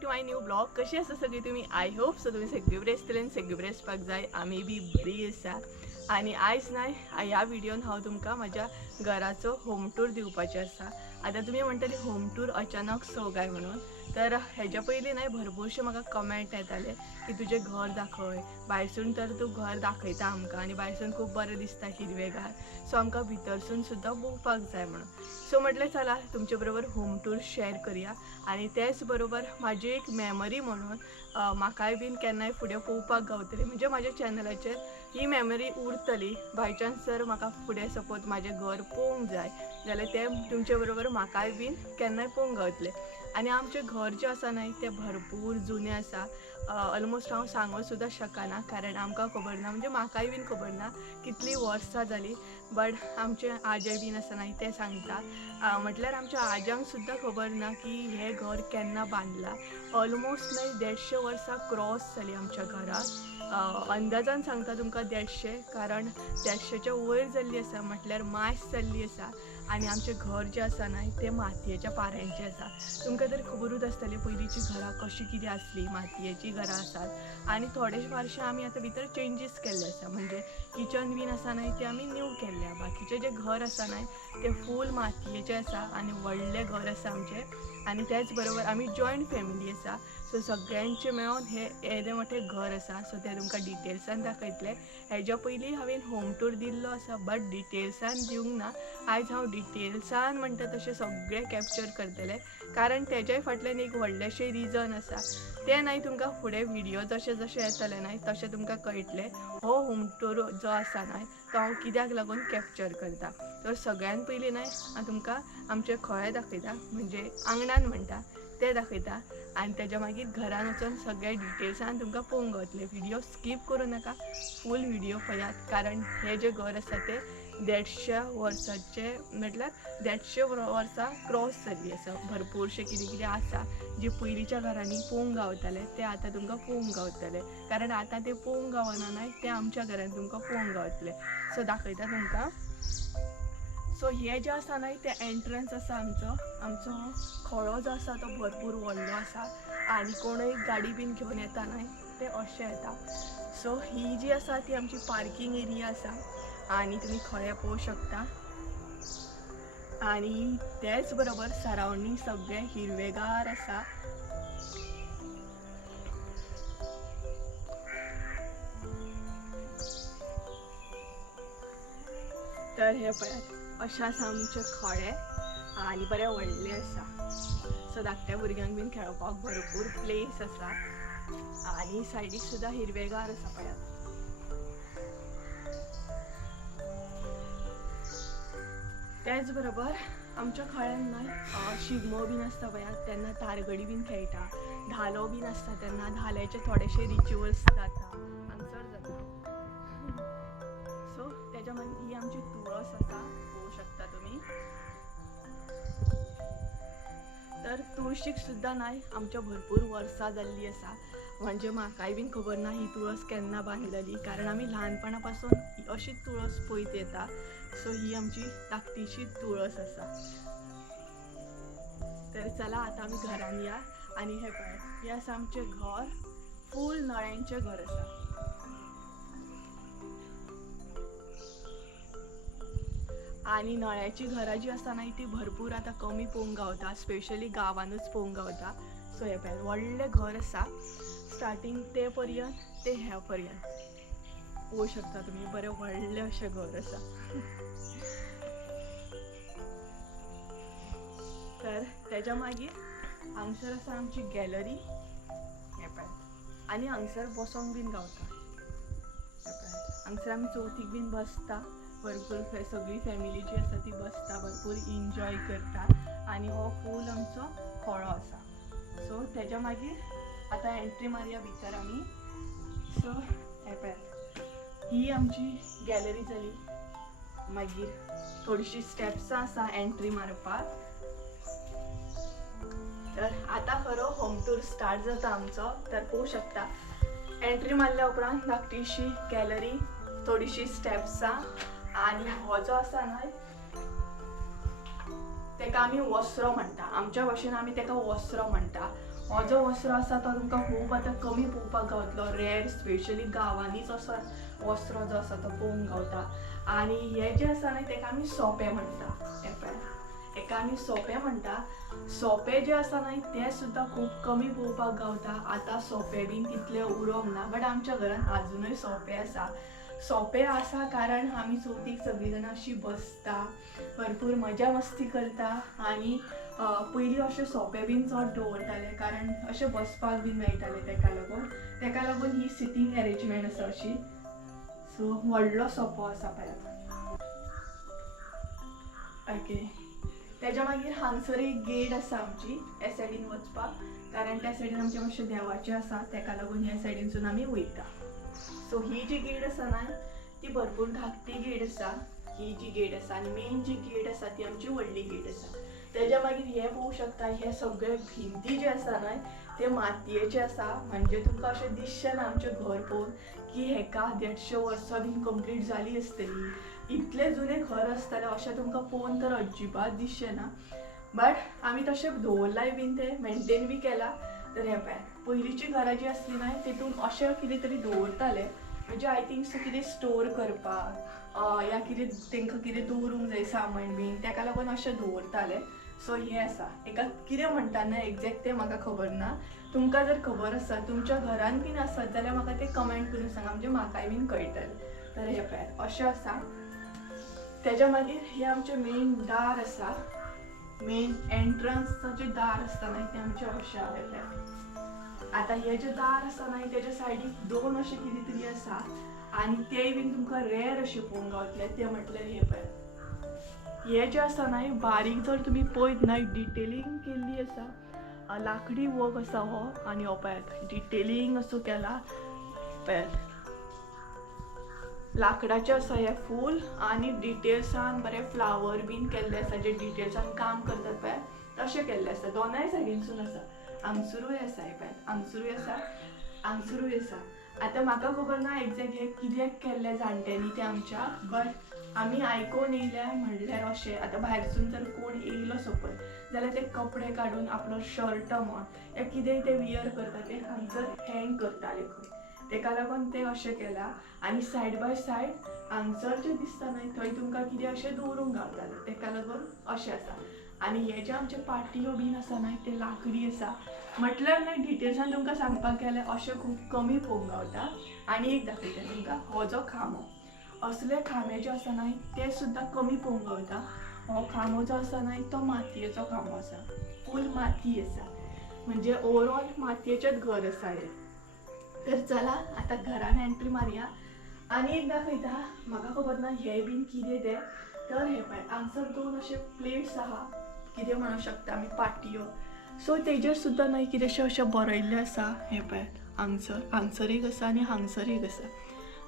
Back to my new blog. कशी आसा सगळी तुमी? आय होप सो तुमी सगळी बरी आसतली आनी सगळी बरी आसपाक जाय. आमी बी बरी आसा. आनी आयज न्हय ह्या व्हिडिओन हांव तुमकां म्हाज्या घराचो होम टूर दिवपाचें आसा. आतां तुमी म्हणटली होम टूर अचानक सो काय म्हणून, तर हेज्या पयलीं न्हय भरपूरशे म्हाका कमेंट येताले की तुजें घर दाखय, भायरसून तर तूं घर दाखयता आमकां आनी भायरसून खूब बरें दिसता हिरवेगार, सो आमकां भितरसून सुद्दां पळोवपाक जाय म्हणून. सो म्हटलें चला तुमचे बरोबर होम टूर शेअर करूया आनी तेच बरोबर म्हाजी एक मेमरी म्हणून म्हाकाय बीन केन्नाय फुडें पळोवपाक गावतली, म्हणजे म्हाज्या चॅनलाचेर ही मेमरी उरतली. बाय चान्स जर म्हाका फुडें सपोज म्हाजें घर पळोवंक जाय जाल्यार तें तुमचे बरोबर म्हाकाय बीन केन्नाय पळोवंक गावतलें. आनी आमचें घर जें आसा न्हय तें भरपूर जुनें आसा. ऑलमोस्ट हांव सांगूंक सुद्दां शकना, कारण आमकां खबर ना, म्हणजे म्हाकाय बीन खबर ना कितलीं वर्सां जालीं. बट आमचे आजे बीन आसा न्हय ते सांगता, म्हटल्यार आमच्या आज्यांक सुद्दां खबर ना की हें घर केन्ना बांदलां. ऑलमोस्ट न्हय 150 वर्सां क्रॉस जालीं आमच्या घराक. अंदाजान सांगता तुमकां 150, कारण 150च्या वयर जाल्ली आसा, म्हटल्यार मायस जाल्ली आसा. आनी आमचें घर जें आसा न्हय तें मातयेच्या पाऱ्यांचें आसा. तुमकां तर खबरूच आसतली पयलींची घरां कशी कितें आसली, मातयेची घरां आसात. आनी थोडे फारशे आमी आतां भितर चेंजीस केल्ले आसा, म्हणजे किचन बीन आसा न्हय तें आमी न्यू केल्ल्या. बाकीचें जें घर आसा न्हय तें फूल मातयेचें आसा आनी व्हडलें घर आसा आमचें. आनी त्याच बरोबर आमी जॉयंट फॅमिली आसा, सो सगळ्यांचें मेळून हें येदें मोठें घर आसा. सो तें तुमकां डिटेल्सान दाखयतलें. हेज्या पयलीं हांवें होम टूर दिल्लो आसा, बट डिटेल्सान दिवंक ना. आयज हांव डिटेल्सान म्हणटा तशें सगळें कॅप्चर करतलें, कारण तेज्याय फाटल्यान एक व्हडलेंशें रिजन आसा. तें न्हय तुमकां फुडें व्हिडिओ जशे जशे येतले न्हय तशें तुमकां कळटलें हो होम टूर जो आसा न्हय तो हांव कित्याक लागून कॅप्चर करता. तर सगळ्यान पयलीं न्हय हांव तुमकां आमचें खळें दाखयता, म्हणजे आंगणान म्हणटा तें दाखयता. आनी तेज्या मागीर घरान वचून सगळे डिटेल्सान तुमकां पळोवंक गावतलें. व्हिडिओ स्कीप करूं नाका, फूल व्हिडिओ पळयात, कारण हें जें घर आसा तें 150 वर्साचें, म्हटल्यार 150 वर्सां क्रॉस जाल्लीं आसा. भरपूरशें कितें कितें आसा जें पयलींच्या घरांनी पळोवंक गावतालें तें आतां तुमकां पळोवंक गावतलें, कारण आतां तें पळोवंक गावना न्हय तें आमच्या घरान तुमकां पळोवंक गावतलें. सो दाखयता तुमकां. सो हें जें आसा न्हय तें एंट्रन्स आसा आमचो खळो जो आसा तो भरपूर व्हडलो आसा. आनी कोणूय गाडी बीन घेवन येता न्हय ते अशें येता. सो ही जी आसा ती आमची पार्किंग एरिया आसा आनी तुमी खळें पळोवं शकता. आनी तेच बरोबर सरावंडींग सगळें हिरवेगार आसा. तर हे पळयात अशें आसा आमचें खळें आनी बरें व्हडलें आसा. सो धाकट्या भुरग्यांक बीन खेळपाक भरपूर प्लेस आसा आनी सायडीक सुद्दां हिरवेगार आसा पळयात. तेच बरोबर आमच्या खळ्यान न्हय शिगमो बीन आसता पळयात तेन्ना तारगडी बीन खेळटा, धालो बीन आसता तेन्ना धाल्याचे थोडेशे रिच्युअल्स जाता हांगसर जाता. सो तेज्या मागीर ही आमची तुळस आसा, पळोवं शकता तुमी. तर तुळशीक सुद्दां न्हय आमच्या भरपूर वर्सां जाल्लीं आसा, म्हणजे म्हाकाय बीन खबर ना ही तुळस केन्ना बांदलेली, कारण आमी ल्हानपणा पासून अशीच तुळस पळयत येता. सो ही आमची धाकटीशी तुळस आसा. तर चला आतां आमी घरान या. आनी हे पळय हें आसा आमचें घर, फूल नळ्यांचें घर आसा. आनी नळ्याची घरां जी आसा न्हय ती भरपूर आतां कमी पळोवंक गावता, स्पेशली गांवानूच पळोवंक गावता. सो हे पळय व्हडलें घर आसा, स्टार्टींग ते पर्यंत ते ह्या पर्यंत पळोवं शकता तुमी. बरें व्हडलें अशें घर आसा. तर तेज्या मागीर हांगसर आसा आमची गॅलरी, हे पळय, आनी हांगसर बसोंक बीन गावता. हे पळय हांगसर आमी चवथीक बीन बसता, भरपूर सगळी फॅमिली जी आसा ती बसता, भरपूर एन्जॉय करता. आनी हो फूल आमचो खळो आसा. सो तेज्या मागीर आतां एंट्री मारया भितर आमी. सो हे पळय ही आमची गॅलरी जाली. मागीर थोडीशी स्टेप्सां आसा एंट्री मारपाक. तर आतां खरो होम टूर स्टार्ट जाता आमचो. तर पळोवं शकता एंट्री मारल्या उपरांत धाकटीशी गॅलरी, थोडीशी स्टेप्सां, आनी हो जो आसा न्हय तेका आमी वस्रो म्हणटा, आमच्या भाशेन आमी तेका वस्रो म्हणटा. हो जो वस्त्र आसा तो तुमकां खूब आतां कमी पळोवपाक गावतलो, रेअर स्पेशली गांवांनीच असो वस्त्र जो आसा तो पळोवंक गावता. आनी हे जे आसा न्हय तेका आमी सोपे म्हणटा. हे पळय, हेका आमी सोपे म्हणटा. सोपे जे आसा न्हय ते सुद्दां खूब कमी पळोवपाक गावता. आतां सोपे बीन तितले उरोंक ना, बट आमच्या घरान आजुनूय सोपे आसा. सोपे आसा कारण आमी चवथीक सगळीं जाणां अशीं बसता, भरपूर मजा मस्ती करता. आनी पयलीं अशें सोपे बीन चड दवरताले कारण अशें बसपाक बीन मेळटालें. तेका लागून ही सिटींग अरेंजमेंट आसा अशी. सो व्हडलो सोपो आसा पळयात. ओके, तेज्या मागीर हांगसर एक गेट आसा आमची हे सायडीन वचपाक, कारण त्या सायडीन आमचें मातशें देवाचें आसा, तेका लागून ह्या सायडीनसून आमी वयता. सो ही जी गेट आसा ना ती भरपूर धाकटी गेट आसा. ही जी गेट आसा आनी मेन जी गेट आसा ती आमची व्हडली गेट आसा. तेज्या मागीर हे पळोवंक शकता, हे सगळे भिंती जे आसा न्हय ते मातयेचे आसा. म्हणजे तुमकां अशें दिसचें ना आमचें घर पळोवन की हेका 150 वर्सां बीन कंप्लीट जाली आसतली, इतले जुने घर आसतलें अशें तुमकां पळोवन तर अजिबात दिसचें ना. बट आमी तशें दवरलाय बीन, ते मेंटेन बी केला. तर हे पळय, पयलींची घरां जी आसली न्हय तितून अशें कितें तरी दवरताले, म्हणजे आय थिंक सो कितें स्टोर करपाक या कितें तांकां कितें दवरूंक जाय सामान बीन, तेका लागून अशें दवरताले. सो हे आसा, हेका कितें म्हणटा ना एक्झॅक्ट तें म्हाका खबर ना. तुमकां जर खबर आसा, तुमच्या घरान बीन आसत जाल्यार म्हाका तें कमेंट करून सांगा, म्हणजे म्हाकाय बीन कळटलें. तर हे पळय अशें आसा. तेज्या मागीर हे आमचें मेन दार आसा. मेन एंट्रन्सचं जें दार आसता न्हय तें आमचें अशें आलेलें. आतां हे जे दार आसा न्हय तेज्या सायडीक 2 अशें कितें तरी आसा आनी तेय बीन तुमकां रेअर अशें पळोवंक गावतले. ते म्हटल्यार हे पळय, हे जे आसा न्हय बारीक जर तुमी पळयत न्हय डिटेलिंग केल्ली आसा, लाकडी वर्क आसा हो. आनी हो पळयात डिटेलिंग असो केला पळयात, लाकडाचें आसा हे फूल आनी डिटेल्सान बरें फ्लावर बीन केल्ले आसा, जे डिटेल्सान काम करतात पळय तशें केल्लें आसा. दोनाय सायडीनसून आसा, हांगसरूय आसा, हे पळय हांगसरूय आसा, हांगसरूय आसा. आतां म्हाका खबर ना एक्झॅक्ट हे कित्याक केल्लें जाणट्यांनी तें आमच्या, बट आमी आयकून येयल्या म्हणल्यार अशें. आतां भायरसून जर कोण येयलो सपोज जाल्यार ते कपडे काडून आपलो शर्ट म्हण या कितेंय ते वियर करता ते हांगसर हँग करताले खंय, तेका लागून ते अशें केलां. आनी सायड बाय सायड हांगसर जें दिसता न्हय थंय तुमकां कितें अशें दवरूंक गावतालें, तेका लागून अशें आसा. आनी हे जे आमचे पाटयो बीन आसा न्हय ते लाकडी आसा. म्हटल्यार न्हय डिटेल्सान तुमकां सांगपाक गेल्यार अशें खूब कमी पळोवंक गावता. आनी एक दाखयता तुमकां, हो जो खांबो, असले खांबे जे आसा न्हय ते सुद्दां कमी पळोवंक गावता. हो खांबो जो आसा न्हय तो मातयेचो खांबो आसा, फूल माती आसा, म्हणजे ओवरऑल मातयेचेंच घर आसा हें. तर चला आतां घरान एंट्री मारया. आनी एक दाखयता, म्हाका खबर ना हे बीन कितें तें. तर हे पळय हांगसर 2 अशे प्लेट्स आहा, कितें म्हणूंक शकता आमी पाटयो. सो तेजेर सुद्दां न्हय कितेंशें अशें बरयल्लें आसा. हे पळय हांगसर एक आसा आनी हांगसर एक आसा.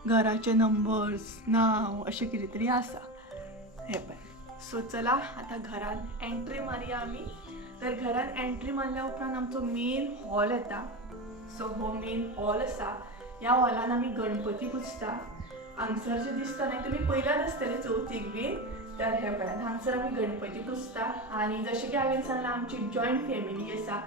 घराचे नंबर्स, नांव अशें कितें तरी आसा. हे पळय. सो चला आतां घरान एंट्री मारया आमी. तर घरान एंट्री मारल्या उपरांत आमचो मेन हॉल येता. सो हो मेन हॉल आसा. ह्या हॉलान आमी गणपती पुजता. हांगसर जें दिसता न्हय तुमी पयल्यात आसतलें चवथीक बी. तर हे पळयात हांगसर आमी गणपती पुजता. आनी जशें की हांवें सांगलां आमची जॉयंट फॅमिली आसा.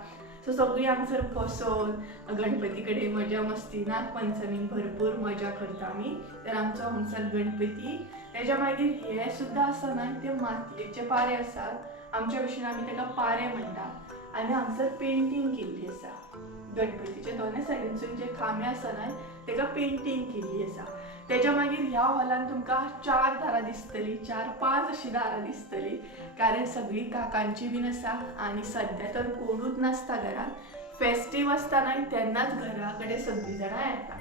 सो सगळीं हांगसर बसून गणपती कडेन मजा मस्ती, नागपंचमीक भरपूर मजा करता आमी. तर आमचो हांगसर गणपती. तेज्या मागीर हे सुद्दां आसा न्हय ते मातयेचे पारे आसात. आमच्या भशेन आमी ताका पारे म्हणटा. आनी हांगसर पेंटींग केल्ली आसा. गणपतीचे दोनूय सायडीनसून जे खांबे आसा न्हय ताका पेंटींग केल्ली आसा. तेज्या मागीर ह्या हॉलान तुमकां 4 दारां दिसतलीं, 4-5 अशीं दारां दिसतलीं, कारण सगळीं काकांची बीन आसा. आनी सद्या तर कोणूच नासता घरान. फेस्टीव आसता न्हय तेन्नाच घरा कडेन सगळीं जाणां येता.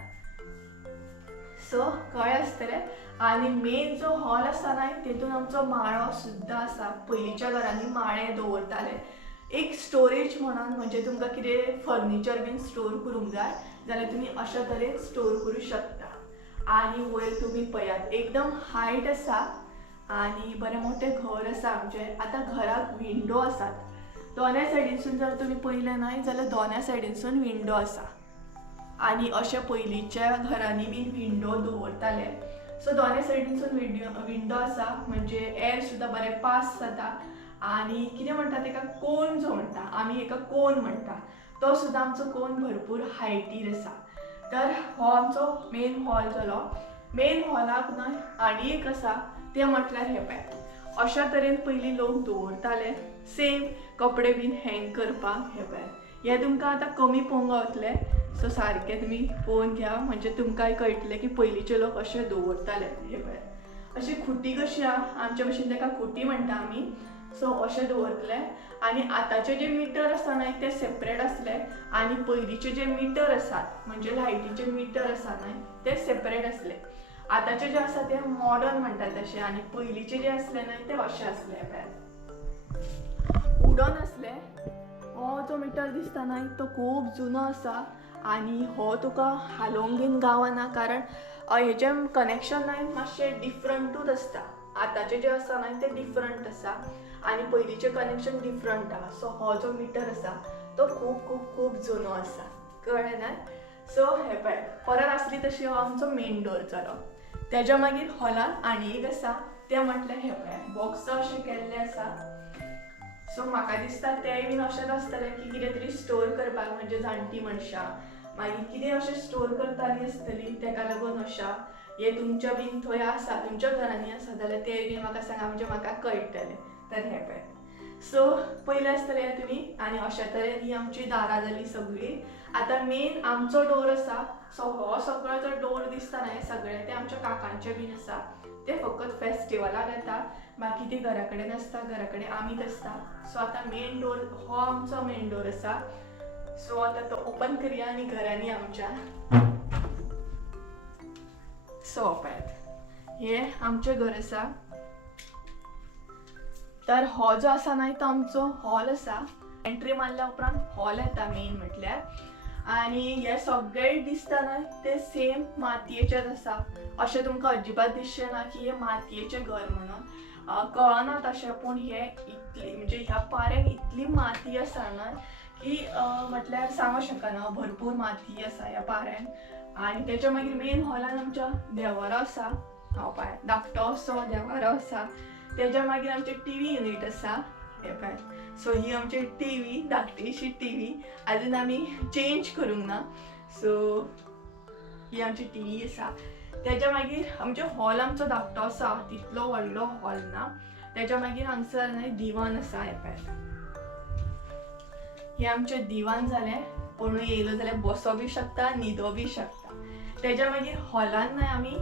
सो कळ्ळें आसतलें. आनी मेन जो हॉल आसा न्हय तेतून आमचो माळो सुद्दां आसा. पयलींच्या घरांनी माळे दवरताले एक स्टोरेज म्हणून, म्हणजे तुमकां कितें फर्निचर बीन स्टोर करूंक जाय जाल्यार तुमी अशा तरेन स्टोर करूं शकता. आनी वयर तुमी पळयात एकदम हायट आसा आनी बरें मोठें घर आसा आमचें. आतां घराक विंडो आसात. दोनूय सायडीनसून जर तुमी पळयलें न्हय जाल्यार दोनूय सायडीनसून विंडो आसा. आनी अशें पयलींच्या घरांनी बीन विंडो दवरताले. सो दोनूय सायडीनसून विंडो आसा, म्हणजे एअर सुद्दां बरें पास जाता. आनी कितें म्हणटा ताका कोन जो म्हणटा आमी, हेका कोन म्हणटा, तो सुद्दां आमचो कोण भरपूर हायटीर आसा. तर हो आमचो मेन हॉल जालो. मेन हॉलाक न्हय आनी एक आसा तें म्हटल्यार हे पळय, अशा तरेन पयलीं लोक दवरताले सेम कपडे बीन हँग करपाक. हे पळय, हे तुमकां आतां कमी पळोवंक गावतले. सो सारकें तुमी पळोवन घ्या, म्हणजे तुमकांय कळटलें की पयलींचे लोक अशे दवरताले. हे पळय, अशी खुटी कशी आहा, आमच्या भशेन ताका खुटी म्हणटा आमी. सो अशें दवरतले. आनी आतांचे जे मिटर आसा न्हय ते सेपरेट आसले, आनी पयलींचे जे मिटर आसात म्हणजे लायटीचे मिटर आसा न्हय ते सेपरेट आसले. आतांचे जे आसा ते मॉडर्न म्हणटात तशे, आनी पयलींचे जे आसले न्हय ते अशे आसले. पळय, उडोन आसले. हो जो मिटर दिसता न्हय तो खूब जुनो आसा, आनी हो तुका हालोवंक बीन गावना, कारण हेजें कनेक्शन न्हय मातशें डिफरंटूच आसता. आतांचे जे आसा न्हय ते डिफरंट आसा, आनी पयलींचे कनेक्शन डिफरंट आहा. सो हो जो मिटर आसा तो खूब खूब खूब जुनो आसा. कळ्ळें न्हय? सो हे पळय, परत आसली तशी हो आमचो मेन डोर जालो. तेज्या मागीर हॉलान आनी एक आसा तें म्हटल्यार हे पळय, बॉक्स अशें केल्ले आसा. सो म्हाका दिसता तेय बीन अशेंच आसतलें की कितें तरी स्टोर करपाक, म्हणजे जाणटी मनशां मागीर कितें अशें स्टोर करतालीं आसतलीं, तेका लागून अशा. हे तुमच्या बीन थंय आसा, तुमच्या घरांनी आसा जाल्यार तेय बीन म्हाका सांगा, म्हणजे म्हाका कळटलें. तर हे पळय, सो पयलें आसतलें तुमी, आनी अशा तरेन ही आमची दारां जाली सगळीं. आतां मेन आमचो डोर आसा. सो हो सगळो जो डोर दिसता न्हय सगळें ते आमच्या काकांचे बीन आसा. ते फकत फेस्टिवलाक येता, बाकी ते घरा कडेन आसता, घरा कडेन आमीच आसता. सो आतां मेन डोर हो आमचो मेन डोर आसा. सो आतां तो ओपन करया आनी घरांनी आमच्या. सो पळयात, हे आमचें घर आसा. तर हो जो आसा न्हय तो आमचो हॉल आसा. एंट्री मारल्या उपरांत हॉल येता मेन म्हटल्यार. आनी हे सगळे दिसता न्हय ते सेम मातयेचेच आसा. अशें तुमकां अजिबात दिसचें ना की हे मातयेचें घर म्हणून. कळना तशें, पूण हे इतली म्हणजे ह्या पाऱ्यान इतली माती आसा न्हय की म्हटल्यार सांगूं शकना, भरपूर माती आसा ह्या पाऱ्यान. आनी तेच्या मागीर मेन हॉलान आमच्या देवारो आसा. हांव पळय धाकटो असो देवारो आसा. तेच्या मागीर आमचें टीव्ही युनिट आसा. हे पळय, सो ही आमची टीव्ही, धाकटीशी टीव्ही. अजून आमी चेंज करूंक ना. सो ही आमची टीव्ही आसा. तेच्या मागीर आमचो हॉल आमचो धाकटो आसा, तितलो व्हडलो हॉल ना. तेच्या मागीर हांगसर न्हय दिवान आसा. हे पळय, हे आमचें दिवान जालें. कोणूय येयलो जाल्यार बसो बी शकता, न्हिदो बी शकता. तेच्या मागीर हॉलान न्हय आमी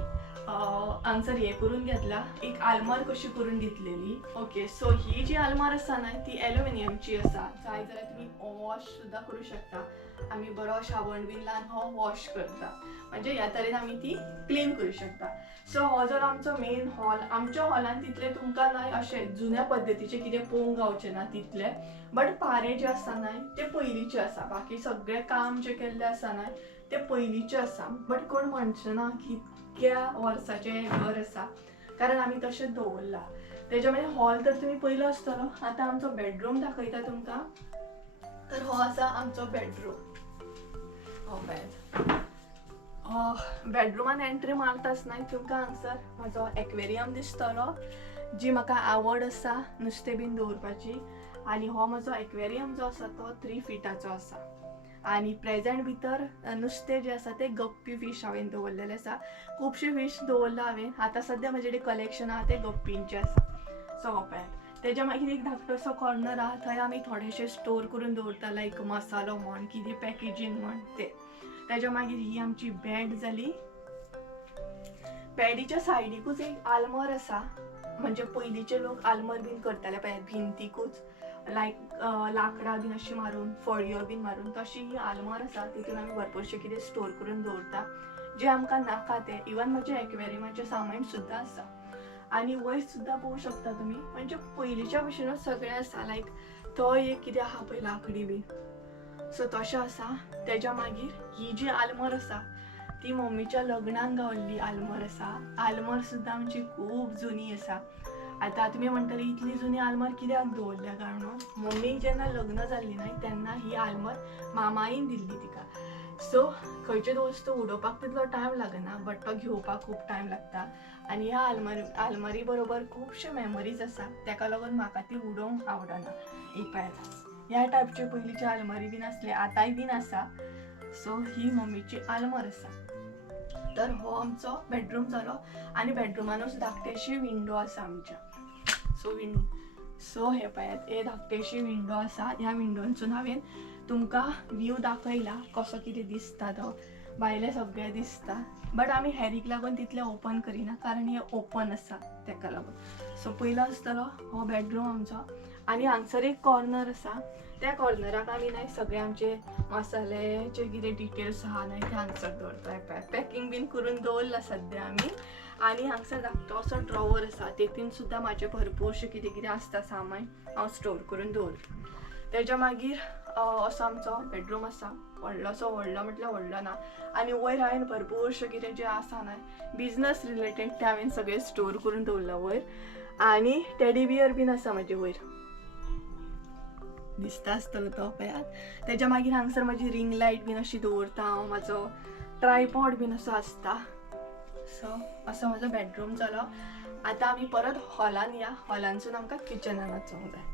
हांगसर हे करून घेतला, एक आलमार कशी करून दितलेली. ओके, सो ही जी आलमार आसा न्हय ती एल्युमिनियमची आसा. जाय जाल्यार तुमी वॉश सुद्दां करूं शकता. आमी बरो शाबण बीन लावन हो वॉश करता, म्हणजे ह्या तरेन आमी ती क्लीन करूं शकता. सो हो जर आमचो मेन हॉल. आमच्या हॉलान तितले तुमकां न्हय अशें जुन्या पद्दतीचें कितें पळोवंक गावचें ना तितलें. बट पारे जे आसा न्हय ते पयलींचे आसा. बाकी सगळें काम जे केल्लें आसा न्हय ते पयलींचे आसा. बट कोण म्हणचे ना की इतक्या वर्साचें घर आसा, कारण आमी तशेंच दवरला. तेच्या मागीर हॉल तर तुमी पयलो आसतलो. आतां आमचो बेडरूम दाखयता तुमकां. तर हो आसा आमचो बेडरूम. हो पळय, बेडरुमान एंट्री मारताच न्हय तुमकां हांगसर म्हजो एक्वेरियम दिसतलो, जी म्हाका आवड आसा नुस्तें बीन दवरपाची. आनी हो म्हजो एक्वेरियम जो आसा तो 3 फिटाचो आसा. आनी प्रेझेंट भितर नुस्तें जें आसा तें गप्पी फीश हांवें दवरलेलें आसा. खुबशे फीश दवरला हांवें. आतां सद्या म्हजे कडेन कलेक्शन आहा तें गप्पींचें आसा. सो हो पळय, तेच्या मागीर एक धाकटोसो कॉर्नर आहा. थंय आमी थोडेशे स्टोर करून दवरता, लायक मसालो म्हण, कितें पॅकेजींग म्हण तें. तेच्या मागीर ही आमची बेड जाली. बेडीच्या सायडीकूच एक आलमार आसा, म्हणजे पयलींचे लोक आलमार बीन करताले पळय भिंतीकूच, लायक लाकडां बीन अशी मारून, फळयो बीन मारून, तशी ही आलमार आसा. तितून आमी भरपूरशें कितें स्टोर करून दवरता जें आमकां नाका तें. इवन म्हज्या एक्वेरियमाचें सामान सुद्दां आसा. आनी वयर सुद्दां पळोवंक शकता तुमी, म्हणजे पयलींच्या भशेनूच सगळें आसा. लायक तो एक कितें आहा पळय लाकडी बीन, सो तशें आसा. तेच्या मागीर ही जी आलमार आसा ती मम्मीच्या लग्नान गावल्ली आलमार आसा. आलमार सुद्दां आमची खूब जुनी आसा. आतां तुमी म्हणटली इतली जुनी आलमार कित्याक दवरल्या काय म्हणून. मम्मीक जेन्ना लग्न जाल्ली न्हय तेन्ना ही आलमार मामाईन दिल्ली तिका. सो खंयचेच वस्तू उडोवपाक तितलो टायम लागना, बट तो घेवपाक खूब टायम लागता. आनी ह्या आलमारी बरोबर खुबशे मेमरीज आसा, तेका लागून म्हाका ती उडोवंक आवडना. ही पळयात, ह्या टायपची पयलींची आलमारी बीन आसली, आतांय बीन आसा. सो ही मम्मीची आलमार आसा. तर हो आमचो बेडरूम जालो आनी बेडरुमानूच धाकटेशी विंडो आसा आमच्या. सो हे पळयात, हे धाकटेशी विंडो आसा. ह्या विंडोनसून हांवें तुमकां व्यू दाखयला कसो कितें दिसता तो. भायलें सगळें दिसता, बट आमी हेरीक लागून तितलें ओपन करिना कारण हें ओपन आसा तेका लागून. सो पयलो आसतलो हो बेडरूम आमचो आनी हांगसर एक कॉर्नर आसा. त्या कॉर्नराक आमी न्हय सगळे आमचे मसाल्याचे कितें डिटेल्स आहा न्हय ते हांगसर दवरता. पॅकींग बीन करून दवरला सद्या आमी. आनी हांगसर धाकटो असो ड्रॉवर आसा, तेतून सुद्दां म्हाजें भरपूरशें कितें कितें आसता सामान हांव स्टोर करून दवरता. तेज्या मागीर असो आमचो बेडरूम आसा. व्हडलोसो, व्हडलो म्हटल्यार व्हडलो ना. आनी वयर हांवें भरपूरशें कितें जें आसा न्हय बिजनस रिलेटेड तें हांवें सगळें स्टोर करून दवरला वयर. आनी टेडी बियर बीन आसा म्हाजे वयर, दिसता आसतलो तो पळयात. तेज्या मागीर हांगसर म्हाजी रिंग लायट बीन अशी दवरता हांव. म्हाजो ट्रायपॉड बीन असो आसता. सो असो म्हाजो बेडरूम जालो. आतां आमी परत हॉलान या. हॉलानसून आमकां किचनान वचोंक जाय.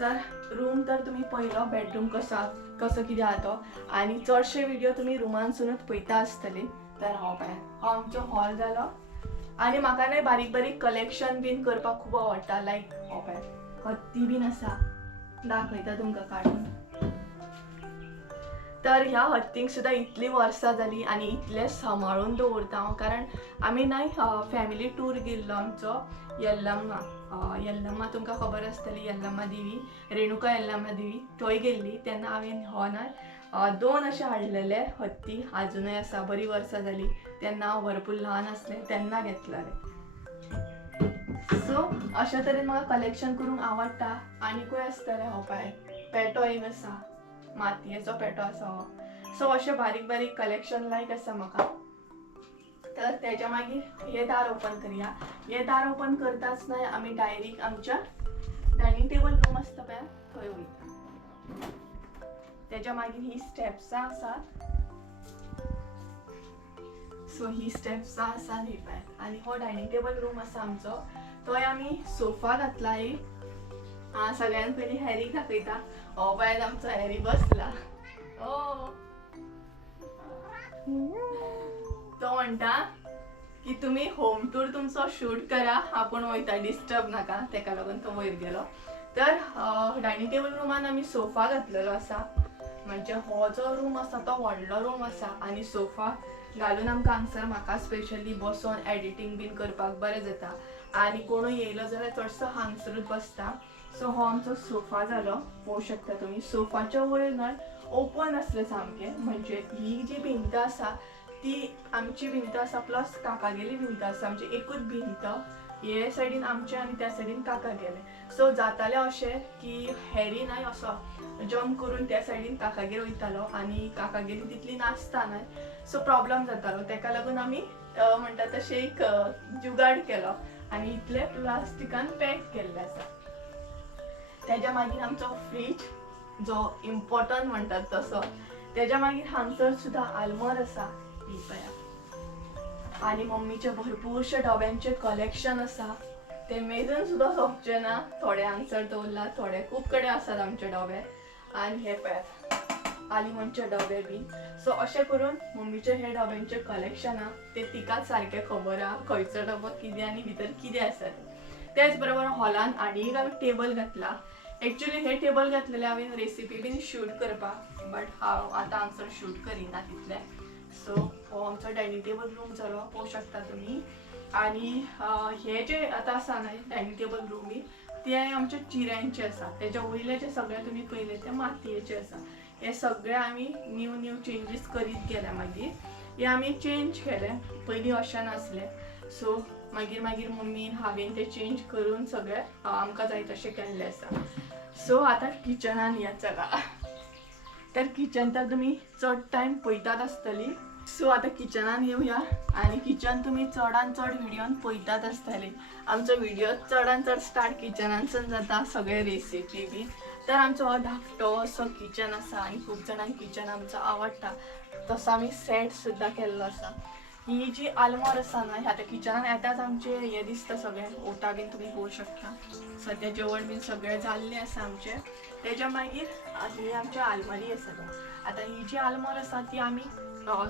तर रूम तर तुमी पयलो बेडरूम कसो कितें आहा तो. आनी चडशे व्हिडिओ तुमी रुमानसूनच पळयता आसतली. तर हो पळयात, हो आमचो हॉल जालो. आनी म्हाका न्हय बारीक बारीक कलेक्शन बीन करपाक खूब आवडटा. लायक हो पळयात, हत्ती बीन आसा, दाखयता तुमकां काडून. तर ह्या हत्तींक सुद्दां इतली वर्सां जाली आनी इतले सांबाळून दवरता हांव. कारण आमी न्हय फॅमिली टूर गेल्लो आमचो येल्लम्मा. येल्लम्मा तुमकां खबर आसतली, येल्लम्मा देवी, रेणुका येल्लम्मा देवी, थंय गेल्ली. तेन्ना हांवें हो न्हय 2 अशे हाडलेले हत्ती, अजुनूय आसा, बरी वर्सां जाली. तेन्ना हांव भरपूर ल्हान आसलें तेन्ना घेतलेले. सो अशा तरेन म्हाका कलेक्शन करूंक आवडटा. आनीकूय आसतले हो पळयात, पेटो एक आसा, मातयेचो पेटो आसा हो. सो अशें बारीक बारीक कलेक्शन लायक आसा म्हाका. तर तेज्या मागीर हे दार ओपन करया. हे दार ओपन करताच न्हय आमी डायरेक्ट आमच्या डायनिंग टेबल रूम आसता पळय थंय वयता. तेज्या मागीर ही स्टेप्सां आसात. सो ही स्टेप्सां आसा न्ही पळयात. आनी हो डायनिंग टेबल रूम आसा आमचो. थंय आमी सोफा घातला एक. सगळ्यान पयलीं हॅरीक दाखयता. हो पळयात आमचो हॅरी बसला. तो म्हणटा की तुमी होम टूर तुमचो शूट करा, आपूण वयता, डिस्टर्ब नाका. तेका लागून तो वयर गेलो. तर डायनिंग टेबल रुमान आमी सोफा घातलेलो आसा. म्हणजे हो जो रूम आसा तो व्हडलो रूम आसा आनी सोफा घालून आमकां हांगसर म्हाका स्पेशली बसोन एडिटींग बीन करपाक बरें जाता. आनी कोणूय येयलो जाल्यार चडसो हांगसरूच बसता. सो हो आमचो सोफा जालो. पळोवं शकता तुमी सोफाच्या वयर न्हय ओपन आसलें सामकें. म्हणजे ही जी भिंत आसा ती आमची भिंत आसा प्लस काकागेली भिंत आसा. म्हणजे एकूच भिंत, हे सायडीन आमचे आनी त्या सायडीन काका गेले. सो जातालें अशें की हॅरी न्हय असो जंप करून त्या सायडीन काकागेर वयतालो आनी काकागेली तितली नासता न्हय. सो प्रॉब्लम जातालो. तेका लागून आमी म्हणटा तशें एक जुगाड केलो आनी इतले प्लास्टिकान पॅक केल्ले आसा. तेज्या मागीर आमचो फ्रीज जो इम्पॉर्टंट म्हणटात तसो. तेज्या मागीर हांगसर सुद्दां आलमार आसा ही पळयात. आनी मम्मीचे भरपूरशे डब्यांचे कलेक्शन आसा. ते मेजून सुद्दां सोंपचे ना. थोडे हांगसर दवरला, थोडे खूब कडेन आसात आमचे डबे. आनी हे पळयात आलिमोनचे डबे बीन. सो अशें करून मम्मीचे हे डब्यांचे कलेक्शन आहा ते तिकाच सारकें खबर आहा खंयचो डबो कितें आनी भितर कितें आसा तें. तेच बरोबर हॉलान आनीक हांवें टेबल घातला. एक्चुअली हे टेबल घातलेले हांवें रेसिपी बीन शूट करपाक, बट हांव आतां हांगसर शूट करिना तितलें. सो हो आमचो डायनिंग टेबल रूम जालो, पळोवं शकता तुमी. आनी हे जे आतां आसा न्हय डायनिंग टेबल रूम ते आमचे चिऱ्यांचे आसा. तेज्या वयले जे सगळे तुमी पयले ते मातयेचे आसा. हे सगळे आमी न्यू चेंजीस करीत गेले. मागीर हे आमी चेंज केले, पयलीं अशें नासलें. सो मागीर मम्मीन हांवें ते चेंज करून सगळे आमकां जाय तशें केल्लें आसा. सो आतां किचनान या चला. तर किचन तर तुमी चड टायम पळयतात आसतली. सो आतां किचनान येवया. आनी किचन तुमी चडान चड व्हिडिओन पळयतात आसतले. आमचो व्हिडिओ चडान चड स्टार्ट किचनानसून जाता, सगळे रेसिपी बी. तर आमचो हो धाकटो असो किचन आसा आनी खूब जाणांक किचन आमचो आवडटा. तसो आमी सेट सुद्दां केल्लो आसा. ही जी आलमार आसा ना ह्या किचनान येताच आमचे हे दिसता सगळे ओटा बीन तुम्ही पळोवंक शकता. सध्या जेवण बीन सगळें जाल्लें आसा आमचें. तेज्या मागीर ही आमची आलमारी आसा. आता ही जी आलमार आसा ती आमी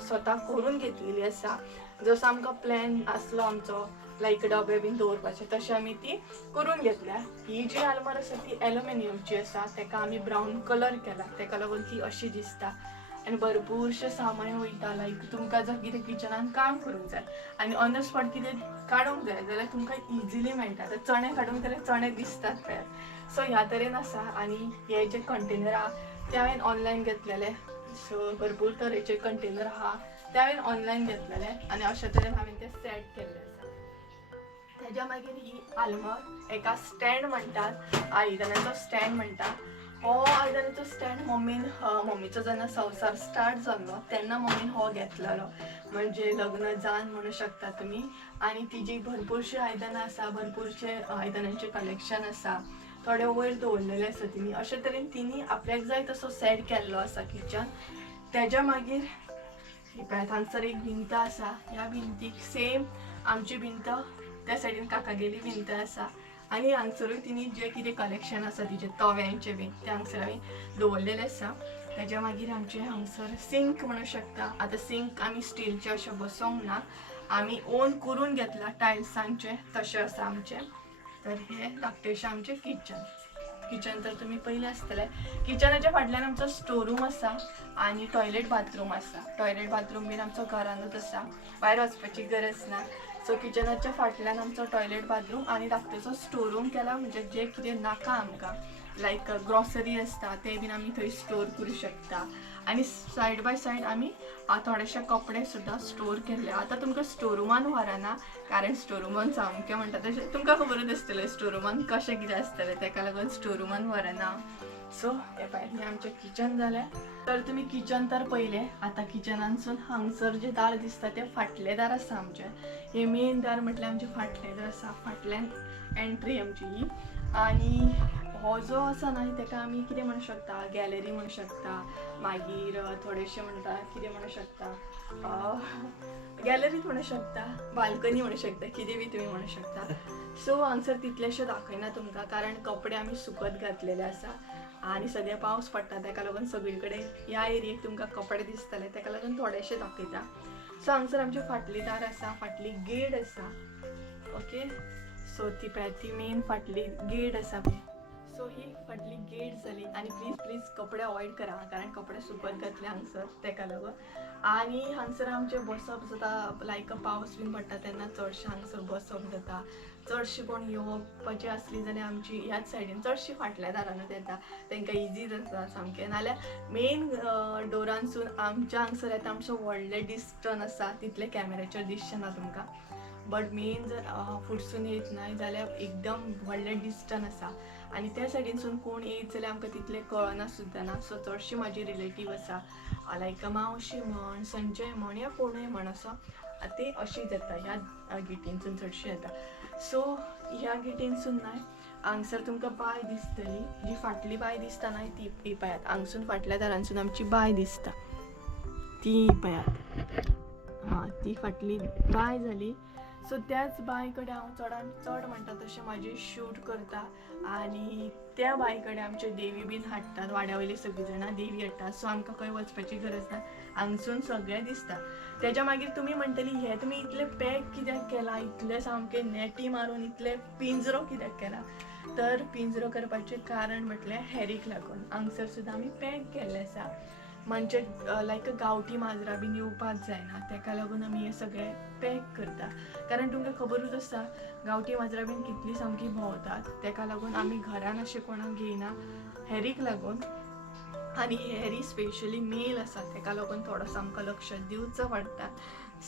स्वता करून घेतलेली आसा. जसो आमकां प्लॅन आसलो आमचो लायक डबे बीन दवरपाचे तशें आमी ती करून घेतल्या. ही जी आलमार आसा ती एल्युमिनियमची आसा. तेका आमी ब्रावन कलर केला, तेका लागून ती अशी दिसता. आनी भरपूरशे सामान वयता. लायक तुमकां जर कितें किचनान काम करूंक जाय आनी ऑन द स्पॉट कितें काडूंक जाय जाल्यार तुमकां इजिली मेळटा. आतां चणे काडूंक जाल्यार चणे दिसतात पळय. सो ह्या तरेन आसा. आनी हे जे कंटेनर आहा ते हांवें ऑनलायन घेतलेले. सो भरपूर तरेचे कंटेनर आहा ते हांवें ऑनलायन घेतलेले आनी अशे तरेन हांवें ते सेट केल्ले आसा. तेज्या मागीर ही आलमार एका स्टँड म्हणटात, आयदनाचो स्टँड म्हणटा. हो आयदनाचो स्टँड मम्मीचो जेन्ना संवसार स्टार्ट जाल्लो तेन्ना मम्मीन हो घेतलेलो. म्हणजे लग्न जावन म्हणू शकता तुमी. आनी तिजी भरपूरशी आयदनां आसा, भरपूरशे आयदनांचें कलेक्शन आसा. थोडे वयर दवरलेले आसा तिणी. अशे तरेन तिणी आपल्याक जाय तसो सेट केल्लो आसा किचन. तेज्या मागीर पळयात हांगसर एक भिंत आसा. ह्या भिंतीक सेम आमची भिंत त्या सायडीन काकागेली भिंत आसा. आनी हांगसरूय तिणी जे कितें कलेक्शन आसा तिचे तव्यांचे बीन ते हांगसर हांवें दवरलेले आसा. तेज्या मागीर आमचे हांगसर सिंक म्हणू शकता. आतां सिंक आमी स्टीलचे अशे बसोंक ना, आमी ओन करून घेतला टायल्सांचे तशें आसा आमचें. तर हे धाकटेशें आमचें किचन तर तुमी पयलें आसतलें. किचनाच्या फाटल्यान आमचो स्टोरूम आसा आनी टॉयलेट बाथरूम आसा. टॉयलेट बाथरूम बीन आमचो घरानूच आसा, भायर वचपाची गरज ना. सो किचनाच्या फाटल्यान आमचो टॉयलेट बाथरूम आनी धाकटेचो स्टोरूम केला. म्हणजे जे कितें नाका आमकां लायक ग्रॉसरी आसता ते बीन आमी थंय स्टोर करूं शकता. आनी सायड बाय सायड आमी थोडेशे कपडे सुद्दां स्टोर केल्ले. आतां तुमकां स्टोरुमान व्हरना कारण स्टोरुमान सामकें म्हणटा तशें तुमकां खबरूच आसतलें स्टोरुमान कशें कितें आसतलें, तेका लागून स्टोरुमान व्हरना. सो हे पळय आमचें किचन जालें. तर तुमी किचन तर पयलें. आतां किचनानसून हांगसर जे दार दिसता ते फाटले दार आसा आमचे. हे मेन दार म्हटल्यार आमचे फाटले दार आसा. फाटल्यान एंट्री आमची ही. आनी हो जो आसा ना तेका आमी कितें म्हणू शकता, गॅलरी म्हणू शकता. मागीर थोडेशे म्हणटा कितें म्हणू शकता, गॅलरीच म्हणू शकता, बाल्कनी म्हणू शकता, कितें बी तुमी म्हणू शकता. सो हांगसर तितलेशें दाखयना तुमकां कारण कपडे आमी सुकत घातलेले आसा. आनी सद्या पावस पडटा तेका लागून सगळी कडेन ह्या एरियेक तुमकां कपडे दिसतले, तेका लागून थोडेशे दाखयता. सो हांगसर आमची फाटली दार आसा, फाटली गेट आसा. ओके, सो ती मेन फाटली गेट आसा पळय. सो ही फाटली गेट जाली. आनी प्लीज कपडे अवॉयड करा कारण कपडे सुकत घातले हांगसर तेका लागून. आनी हांगसर आमचे बसप जाता लायक पावस बीन पडटा तेन्ना चडशे हांगसर बसप जाता. चडशी कोण येवपाची आसली जाल्यार आमची ह्याच सायडीन चडशी फाटल्या दारानूच येता, तांकां इजी जाता सामकें. नाल्यार मेन डोरानसून आमच्या हांगसर येता आमचो व्हडलें डिस्टन्स आसा, तितलें कॅमेराचेर दिसचें ना तुमकां. बट मेन जर फुडसून येयत न्हय जाल्यार एकदम व्हडलें डिस्टन्स आसा. आनी त्या सायडीनसून कोण येयत जाल्यार आमकां तितलें कळना सुद्दां ना. सो चडशी म्हाजी रिलेटीव आसा लायक मावशी म्हण, संजय म्हण या कोणूय म्हण असो ते अशीच येता. ह्या गिटीनसून चडशी येता. सो ह्या गिटीनसून न्हय हांगसर तुमकां बाय दिसतली. जी फाटली बाय दिसता न्हय ती पळयात. हांगसून फाटल्या दारांसून आमची बाय दिसता ती पळयात. ती फाटली बाय जाली. सो त्याच बाय कडेन हांव चडान चड म्हणटा तशें म्हाजी शूट करता. आनी त्या बाय कडेन आमचे देवी बीन हाडटात. वाड्या वयली सगळीं जाणां देवी हाडटात. सो आमकां खंय वचपाची गरज ना, हांगसून सगळें दिसता. तेज्या मागीर तुमी म्हणटली हे तुमी इतलें पॅक कित्याक केला, इतलें सामकें नेटी मारून इतलें पिंजरो कित्याक केला. तर पिंजरो करपाचें कारण म्हटल्यार हेरीक लागून. हांगसर सुद्दां आमी पॅक केल्लें आसा. म्हणजे लायक गांवठी माजरां बीन येवपाक जायना तेका लागून आमी हे सगळें पॅक करता. कारण तुमकां खबरूच आसा गांवठी माजरां बीन कितलीं सामकीं भोंवतात, तेका लागून आमी घरान अशें कोणाक घेयना हेरीक लागून. आनी हेरी स्पेशली मेल आसा तेका लागून थोडोसो आमकां लक्ष दिवचो पडटा.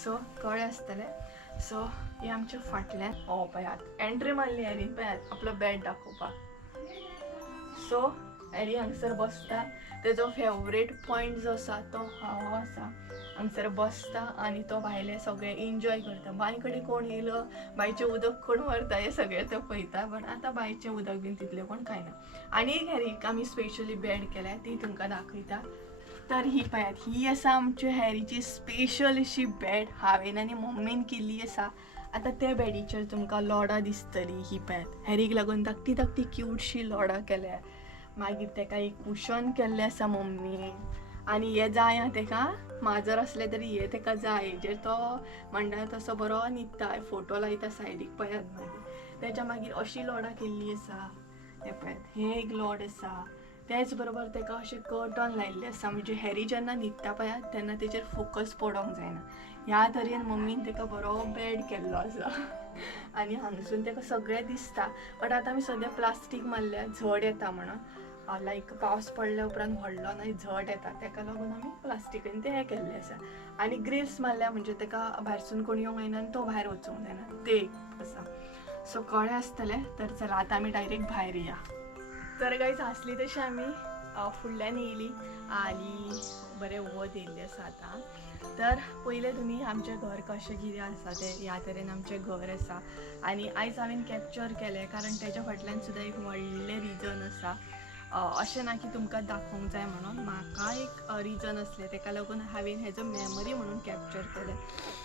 सो कळ्ळें आसतलें. सो हे आमच्या फाटल्यान पळयात एंट्री मारली हेरीन पळयात आपलो बेड दाखोवपाक. सो हेरी हांगसर बसता. तेजो फेवरेट पॉयंट जो आसा तो हो आसा. हांगसर बसता आनी तो भायले सगळें एन्जॉय करता. बांय कडेन कोण येयलो, बांयचें उदक कोण व्हरता हें सगळें तो पळयता. बट आतां बांयचें उदक बीन तितलें कोण खायना. आनी एक हेरीक आमी स्पेशली बेड केल्या ती तुमकां दाखयता. तर ही पळयात, ही आसा आमच्या हॅरीची स्पेशल अशी बेड हांवें आनी मम्मीन केल्ली आसा. आतां त्या बेडीचेर तुमकां लोडां दिसतलीं. ही पळयात, हॅरीक लागून धाकटी धाकटी क्यूटशी लोडां केल्या. मागीर तेका एक कुशन केल्लें आसा मम्मीन. आनी हे जाय हां तेका, माजर असलें तरी हे तेका जाय. हेजेर तो म्हणटा तसो बरो न्हिदता. फोटो लायता सायडीक पळयात. मागीर तेच्या मागीर अशी लोडां केल्ली आसा. हे पळयात, हे एक लॉड आसा. तेच बरोबर तेका अशें कर्टन लायिल्लें आसा. म्हणजे हॅरी जेन्ना न्हिदता पळयात तेन्ना तेचेर फोकस पडोंक जायना. ह्या तरेन मम्मीन तेका बरो बेड केल्लो आसा. आनी हांगसून तेका सगळें दिसता. बट आतां आमी सद्या प्लास्टीक मारल्या, झड येता म्हणून. लायक पावस पडल्या उपरांत व्हडलो न्हय झड येता, तेका लागून आमी प्लास्टिकान ते हें केल्लें आसा. आनी ग्रिल्स मारल्या म्हणजे तेका भायरसून कोण येवंक जायना आनी तो भायर वचूंक जायना, ते एक आसा. सो कळ्ळें आसतलें. तर चला आतां आमी डायरेक्ट भायर या. तर गायज आसली तशी आमी फुडल्यान येयली आनी बरें वत येयल्लें आसा आतां. तर पयलें तुमी आमचें घर कशें कितें आसा तें, ह्या तरेन आमचें घर आसा. आनी आयज हांवें कॅप्चर केलें कारण तेच्या फाटल्यान सुद्दां एक व्हडलें रिजन आसा. अशें ना की तुमकां दाखोवंक जाय म्हणून, म्हाका एक रिजन आसलें तेका लागून हांवें हेजो मेमरी म्हणून कॅप्चर केलें.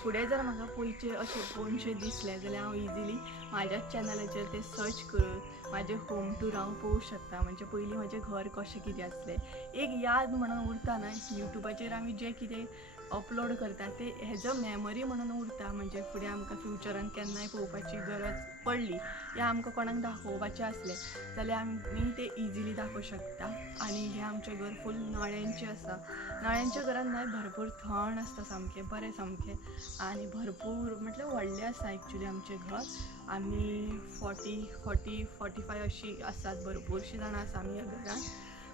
फुडें जर म्हाका पयचे अशें कोणशें दिसलें जाल्यार हांव इजिली म्हाज्याच चॅनलाचेर तें सर्च करून म्हाजें होम टूर हांव पळोवंक शकता. म्हणजे पयलीं म्हजें घर कशें कितें आसलें एक याद म्हणून उरता न्हय. युट्यूबाचेर आमी जें कितें अपलोड करता ते हेजो मेमरी म्हणून उरता. म्हणजे फुडें आमकां फ्युचरान केन्नाय पळोवपाची गरज पडली या आमकां कोणाक दाखोवपाचें आसलें जाल्यार आमी तें इजिली दाखोवंक शकता. आनी हें आमचें घर फूल नळ्यांचें आसा. नळ्यांच्या घरान न्हय भरपूर थंड आसता, सामकें बरें सामकें. आनी भरपूर म्हटल्यार व्हडलें आसा एक्चुली आमचें घर. आमी 40-45 अशीं आसात, भरपूरशीं जाणां आसा आमी ह्या घरान.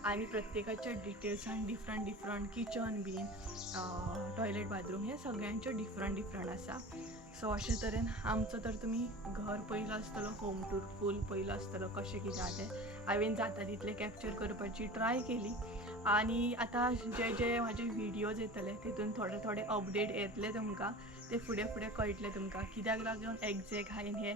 आनी प्रत्येकाच्या डिटेल्सान डिफरंट किचन बीन टॉयलेट बाथरूम हे सगळ्यांचे डिफरंट आसा. सो अशे तरेन आमचो तर तुमी घर पयलो आसतलो, होम टूर फूल पयलो आसतलो कशें कितें आसा तें हांवें जाता तितलें कॅप्चर करपाची ट्राय केली. आनी आतां जे म्हाजे व्हिडियोज येतले तितून थोडे अपडेट येतले तुमकां. ते फुडें कळटलें तुमकां कित्याक लागून एग्जॅक्ट हांवें हें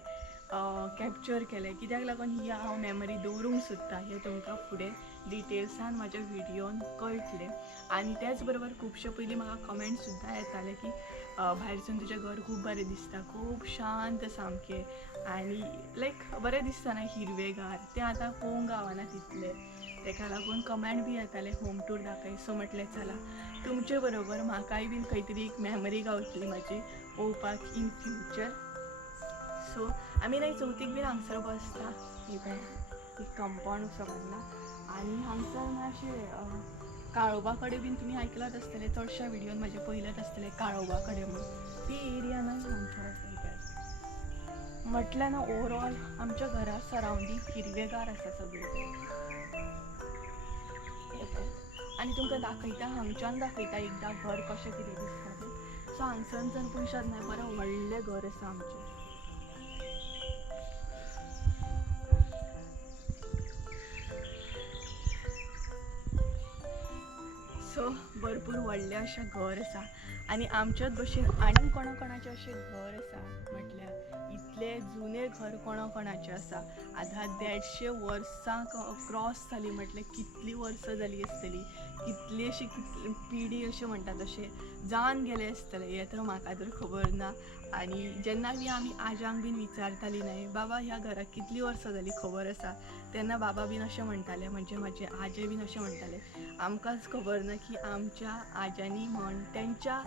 कॅप्चर केलें, कित्याक लागून ही हांव मेमरी दवरूंक सोदता हें तुमकां फुडें डिटेल्सान म्हाज्या व्हिडियोन कळटलें. आनी त्याच बरोबर खुबशे पयलीं म्हाका कमेंट सुद्दां येताले की भायरसून तुजें घर खूब बरें दिसता, खूब शांत सामकें आनी लायक बरें दिसता न्हय हिरवेगार. तें आतां पळोवंक गावना तितलें, तेका लागून कमेंट बी येताले होम टूर दाखय. सो म्हटलें चला तुमचे बरोबर म्हाकाय बीन खंय तरी एक मेमरी गावतली म्हाजी पळोवपाक इन फ्युचर. सो आमी न्हय चवथीक बीन हांगसर बसता. एक कंपाउंड असो बांदला आनी हांगसर अशें काळोबा कडेन बीन तुमी आयकलात आसतलें, चडशा व्हिडियोन म्हाजे पयलेत आसतलें काळोबा कडेन म्हणून. ती एरिया न्हय हांगसर आसा. म्हटल्यार न्हय ओवरऑल आमच्या घरा सरावंडींग हिरवेगार आसा सगळें. आनी तुमकां दाखयता, हांगच्यान दाखयता एकदां घर कशें कितें दिसता तें. सो हांगसान जर पयशात न्हय बरें व्हडलें घर आसा आमचें. सो भरपूर व्हडलें अशें घर आसा. आनी आमच्याच भशेन आनी कोणाचें अशें घर आसा म्हटल्यार इतलें जुनें घर कोणाचें आसा. आतां 150 वर्सां क्रॉस जालीं म्हटल्यार कितलीं वर्सां जालीं आसतलीं, कितली अशी पिढी अशें म्हणटा तशें जावन गेले आसतले हें तर म्हाका तर खबर ना. आनी जेन्ना बी आमी आज्यांक बीन विचारतालीं न्हय बाबा ह्या घराक कितलीं वर्सां जालीं खबर आसा, तेन्ना बाबा बीन अशें म्हणटाले, म्हणजे म्हाजे आजे बीन अशें म्हणटाले आमकांच खबर ना की आमच्या आज्यांनी म्हण तेंच्या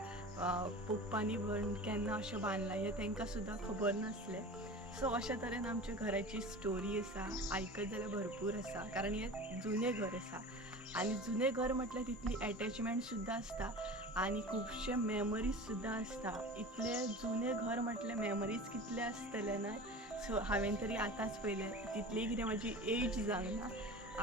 पप्पांनी म्हण केन्ना अशें बांदलां हें तेंकां सुद्दां खबर नासलें. सो अशे तरेन आमच्या घराची स्टोरी आसा. आयकत जाल्यार भरपूर आसा कारण हें जुनें घर आसा. आनी जुनें घर म्हटल्यार तितली एटॅचमेंट सुद्दां आसता आनी खुबशे मेमरीज सुद्दां आसता. इतलें जुनें घर म्हटल्यार मेमरीज कितले आसतले न्हय. सो हांवें तरी आतांच पयलें तितली कितें म्हाजी एज जावंक ना.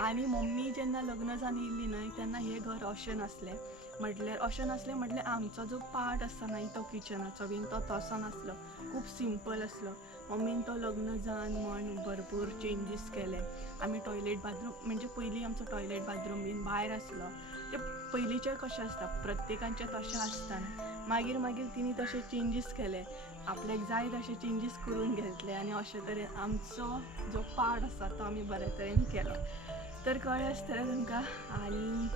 आनी मम्मी जेन्ना लग्न जावन येयल्ली न्हय तेन्ना हें घर अशें नासलें. म्हटल्यार आमचो जो पार्ट आसता न्हय तो किचनाचो बीन तो तसो नासलो, खूब सिंपल आसलो. मम्मीन तो लग्न जावन म्हण भरपूर चेंजीस केले. आमी टॉयलेट बाथरूम म्हणजे पयलीं आमचो टॉयलेट बाथरूम बीन भायर आसलो. ते पयलींचे कशें आसता प्रत्येकांचें तशें आसता. मागीर तिणी तशें चेंजीस केले, आपल्याक जाय तशें चेंजीस करून घेतले आनी अशे तरेन आमचो जो पार्ट आसा तो आमी बरे तरेन केलो. तर कळ्ळें आसतलें तुमकां. आनी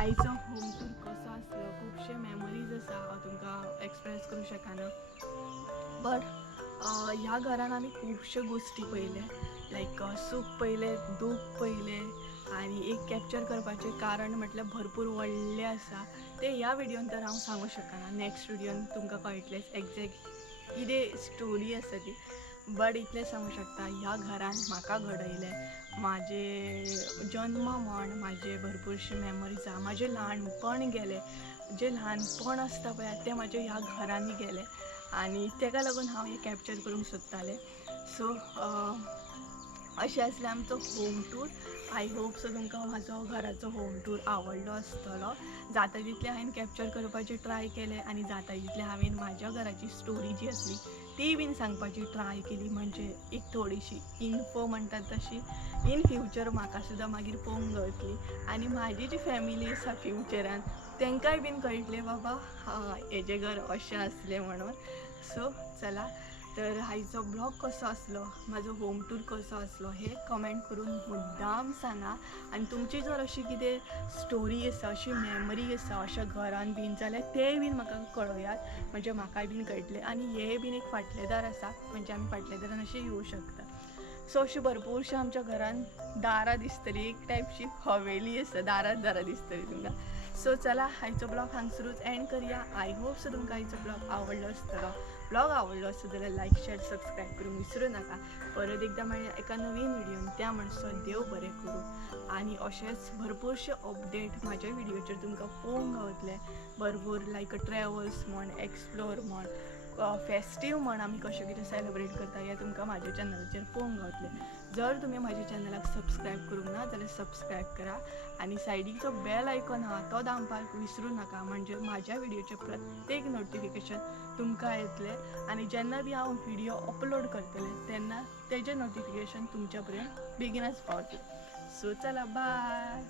आईचो होम टूर कसो आसलो, खुबशे मेमरीज आसा हांव तुमकां एक्सप्रेस करूं शकना. बट ह्या घरान आमी खुबश्यो गोश्टी पयले, लायक सूख पयले, दूख पयले, आनी एक कॅप्चर करपाचें कारण म्हटल्यार भरपूर व्हडलें आसा. ते ह्या व्हिडियोन तर हांव सांगूं शकना. नेक्स्ट व्हिडियोन तुमकां कळटलेंच एक्झॅक्ट कितें स्टोरी आसा ती. बट इतलें सांगूं शकता, ह्या घरान म्हाका घडयलें म्हाजे जन्म म्हण, म्हाजे भरपूरशे मेमरीज आसा, म्हाजें ल्हानपण गेलें. जें ल्हानपण आसता पळय तें म्हाजें ह्या घरांनी गेलें आनी तेका लागून हांव हें कॅप्चर करूंक सोदतालें. सो अशें आसलें आमचो home tour. I hope so तुमकां म्हाजो घराचो होम टूर आवडलो आसतलो. जाता तितलें हांवें कॅप्चर करपाचें ट्राय केलें आनी जाता तितलें हांवें म्हाज्या घराची स्टोरी जी आसली ती बीन सांगपाची ट्राय केली. म्हणजे एक थोडीशी इन्फो म्हणटात तशी इन फ्युचर म्हाका सुद्दां मागीर पळोवंक गावतली आनी म्हाजी जी फॅमिली आसा फ्युचरान तेंकाय बीन कळटलें बाबा हेजें घर अशें आसलें म्हणून. सो चला, तर आयचो ब्लॉग कसो आसलो, म्हाजो होम टूर कसो आसलो हें कमेंट करून मुद्दाम सांगा. आनी तुमची जर अशी कितें स्टोरी आसा, अशी मेमरी आसा अशा घरान बीन जाल्यार तेय बीन म्हाका कळयात, म्हणजे म्हाकाय बीन कळटलें. आनी हे बीन एक फाटलेदार आसा, म्हणजे आमी फाटलेदारान अशें येवं शकता. सो अशें भरपूरशें आमच्या घरान दारां दिसतली, एक टायपची हवेली आसा, दारां दिसतली तुमकां. सो चला, आयचो ब्लॉग हांगसरूच एंड करुया. आय होप सो तुमकां आयचो ब्लॉग आवडलो आसतलो. ब्लॉग आवडलो आसत जाल्यार लायक शेअर सबस्क्राईब करूंक विसरूं नाका. परत एकदा मेळया एका नवीन व्हिडियोन. त्या म्हणसर देव बरें करूं. आनी अशेंच भरपूरशे अपडेट म्हाज्या व्हिडियोचेर तुमकां पळोवंक गावतले. भरपूर लायक ट्रॅवल्स म्हण, एक्सप्लोर म्हण, फेस्टीव म्हण, आमी कशें कितें सेलिब्रेट करता हें तुमकां म्हाज्या चॅनलाचेर पळोवंक गावतलें. जर तुमी म्हाज्या चॅनलाक सबस्क्राईब करूंक ना जाल्यार सबस्क्राईब करा आनी सायडीक जो बेल आयकॉन आहा तो दामपाक विसरूं नाका. म्हणजे म्हाज्या व्हिडियोचें प्रत्येक नोटिफिकेशन तुमकां येतलें आनी जेन्ना बी हांव व्हिडियो अपलोड करतलें तेन्ना तेजें नोटिफिकेशन तुमच्या पर्यंत बेगीनच पावतलें. सो चला, बाय.